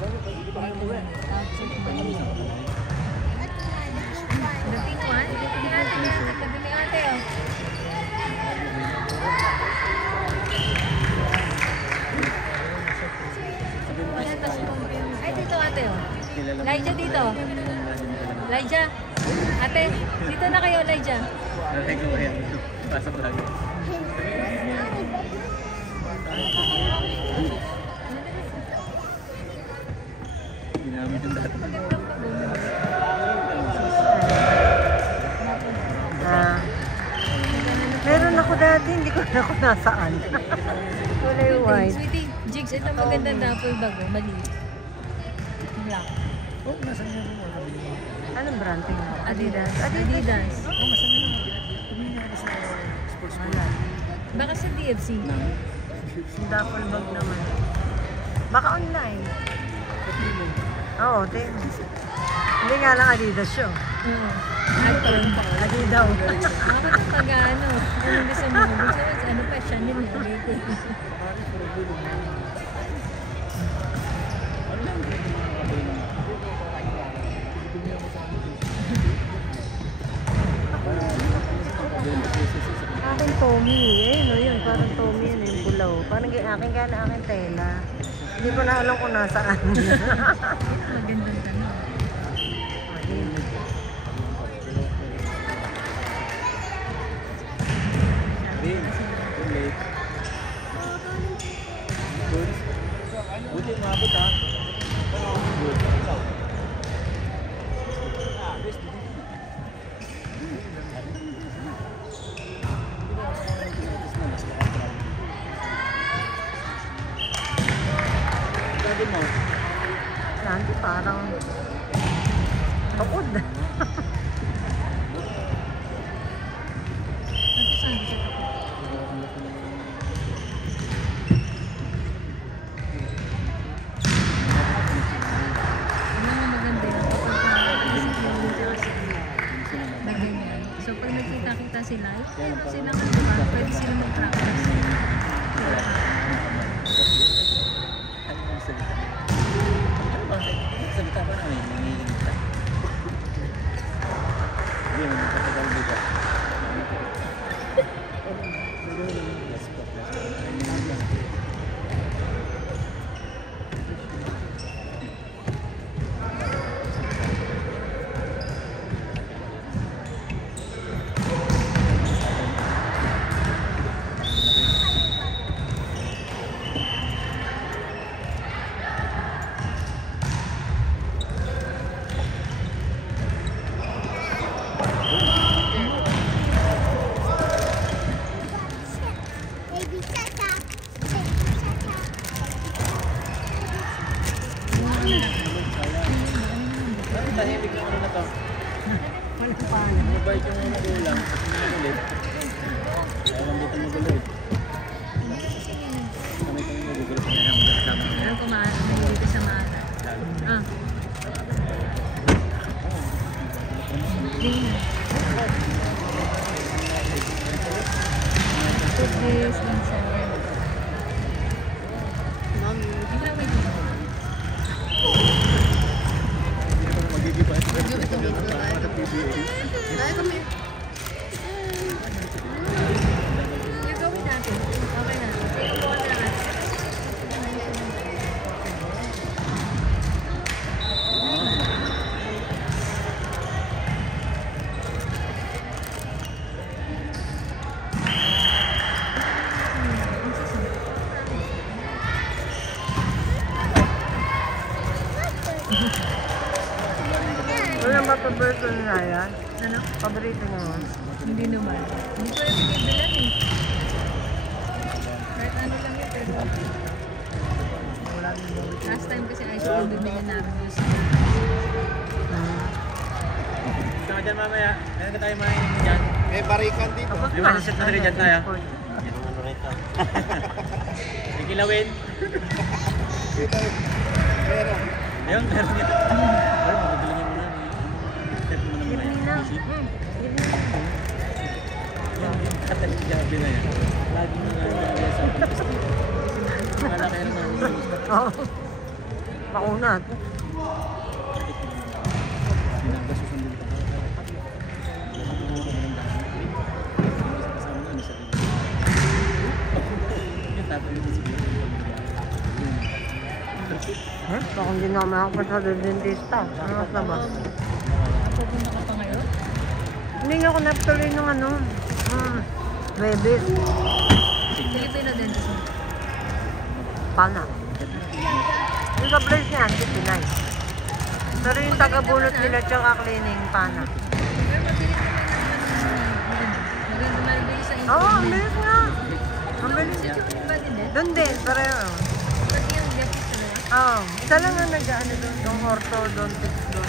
Dito kayo muli. The pink one? Pabili ate oh. Ay, dito ate oh. Laija dito. Laija. Ate, dito na kayo Laija. Pasok lagi. Ginamit yung dati. Meron ako dati, hindi ko na ako nasaan. Kulay white. Sweetie, Jigs, ito magandang duffel bag oh, maliit. Black. Oh, nasa niya mo? Anong brand mo? Adidas. Adidas. Oh, nasa niya mo? Tumingin ako sa sports school. Baka sa DFC. Duffel bag naman. Baka online. Oo, hindi nga lang Adidas yun. Adidas. Bakit pag-ano? Anong gusto mo? Ano pa? Chanel na ulit. Aking Tommy. No, yun. Parang Tommy yun. Yung bulaw. Parang aking gana aking tela. Hindi ko na alam kung nasaan. Magandang tanong. Buti umabot ha. Nanti parang tukod. So pag nagkita-kita sila, sila nga pwede sila mag-practice. Salita ba namin? Nangihinig ka. Hindi, magkatagal dito. Tahimik lang na to. Walang pala. Mabait yung mga magulang. Ulit. Kaya lang dito magulit. Kami magugulit na lang magkasama. Ano kumain dito sa maaga? Ah. This and seven. Mommy. Gagawin natin. Okay na. Kaya mo na lang. Wala ba paborito nila yan? Ano? Paborito mo? Hindi naman. Hindi ko yung binibilan eh. Kahit ano lang yun, pero last time kasi ice cream bibigyan namin yung sa Gusto ka dyan mamaya. Meron ka tayo mahinig dyan. May barikan dito. Di ba nasit na rin dyan tayo? May kilawin. Meron. Ayun, meron dito. Pero mabibili niya muna. Step mo naman Hindi na. Kataling gabi na yan. Lagi mo nga nalala sa pagkakasal. Wala kayo naman. Oo. Pakunat. Pinagkasusan din ko. Kasama na sa rin. Yung tatalo din siguro. Baka hindi na ako makakapasa sa dentista. Ano na ba? Pupunta ka pa ngayon? Hindi nga ako natuloy nung ano. Webis. Filipino dentist mo. Pana. Yung sa place niya, 59. Pero yung taga-bunot nila tsaka cleaning, pana. Pero mabilis naman maganda mabilis sa Oo, ang bilis nga. Ang bilis. Iba din eh. Doon din, pareho. Pati yung dentist talaga. Oo. Isa lang nga nag-ano doon, yung orthodontist doon.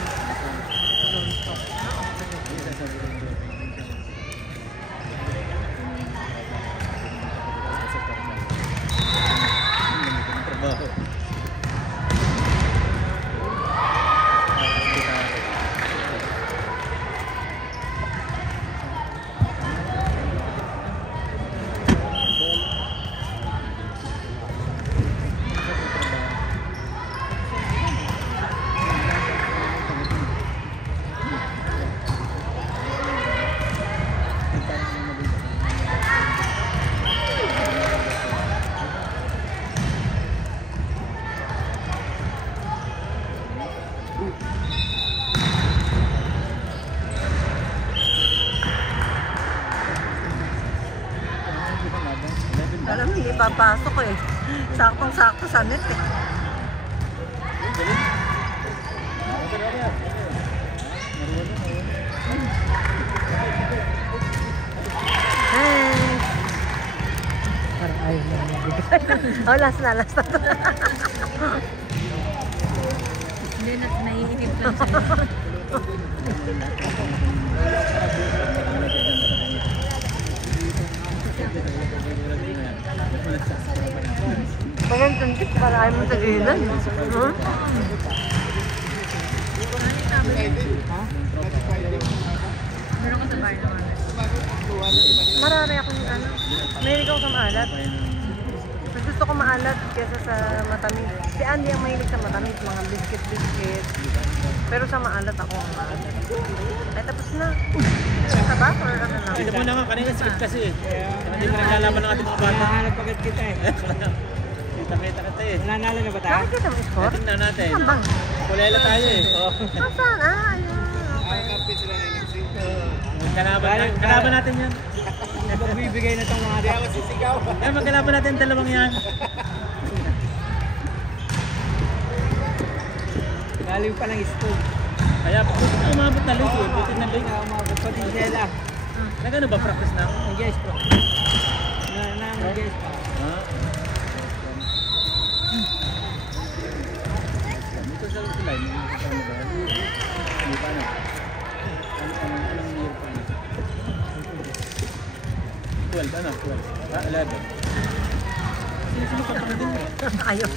Alam mo, hindi papasok eh. Saktong-sakto sa net eh. Hey! Parang ayaw na nabigay. Oh, last na. Hindi na naiinip lang siya. Parang tuntik para ayaw mo tagilan. Huh? Meron ka sa bar naman. Marami akong ano. Mahilig ako sa maalat. Mas gusto ko maalat kesa sa matamis. Si Andy ang mahilig sa matamis, mga biscuit. Pero sa maalat ako ang maalat. Ay, tapos na. Sa ba? Or ano lang? Ito muna nga, kanina skip kasi eh. Hindi mo naglalaban ng ating mga bata. Nahanap agad kita eh. Kita kita eh. Nanalo na ba tayo? Bakit kita mo score? Tingnan natin. Saan bang? Kulela tayo eh. Saan? Ah, ayun. Okay. Kapit sila ng NXT. Kalaban natin yan. Magbibigay na itong mga di ako sisigaw. Magkalaban natin yung dalawang yan. Galing pa ng school. Kaya umabot na late eh. Buti na late. Umabot pa din sila. Nagano ba practice na? Nag-guess pa. Nag-guess pa. Ha? Dito sa line, ano ba? Hindi pa na. Anong year pa na? 12, ano? 12. Ah, 11. Sino ka pa din eh? Ayaw.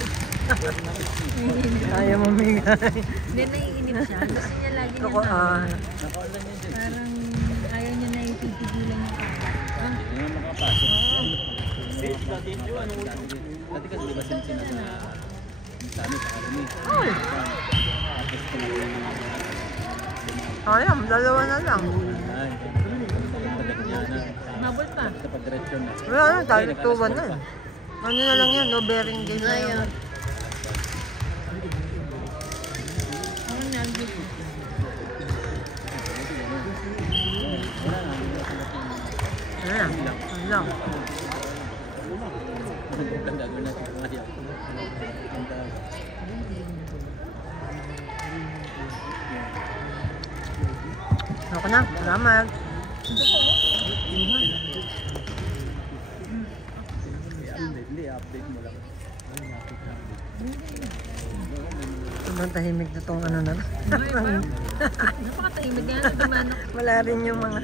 Ayaw mamigay. Hindi naiinip siya. Gusto niya lagi niya Ako, Naka-online yun din. parang ayaw niya na ipipigilan niya. Hindi nga makapasok. Dati kasi diba sinsina sa amin sa Academy. Ay! Tapos tumakbo na Ayaw, dalawa na lang. ay, pagdagat niya na. Mabol pa. Sa pag-diretsyon na. Wala na, dahil 2-1 na. Ano na lang yan, no bearing game na yan. Ano nalgit? Wala na. Ano lang. Ang gagawin natin kung ayaw. Ako na, salamat. Hindi, update mo lang. Sobrang tahimik na itong ano na. Napakatahimik nga sa dumanok. Wala rin yung mga...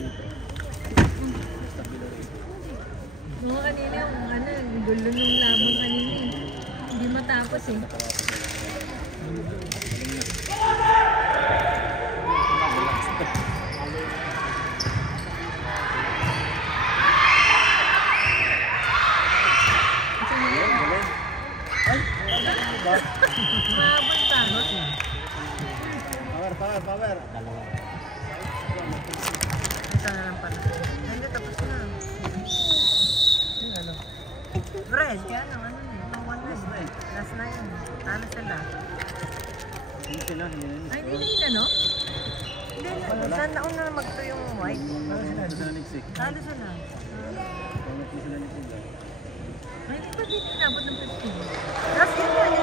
Mga kanina yung gulo nung labang kanina eh. Hindi matapos eh. Mabol pa. Dalawa. Isa na lang pala. Hindi, tapos na. Yung ano? Red, kaya ano na eh. Itong one na eh. Last na yun. Talo sila. Hindi sila. Ay, hindi na, no? Hindi na. Saan nauna na magto yung white? Talo sila nagsik. Talo sila. Talo sila nagsik. Ay, hindi pa din inabot ng 15. Last game na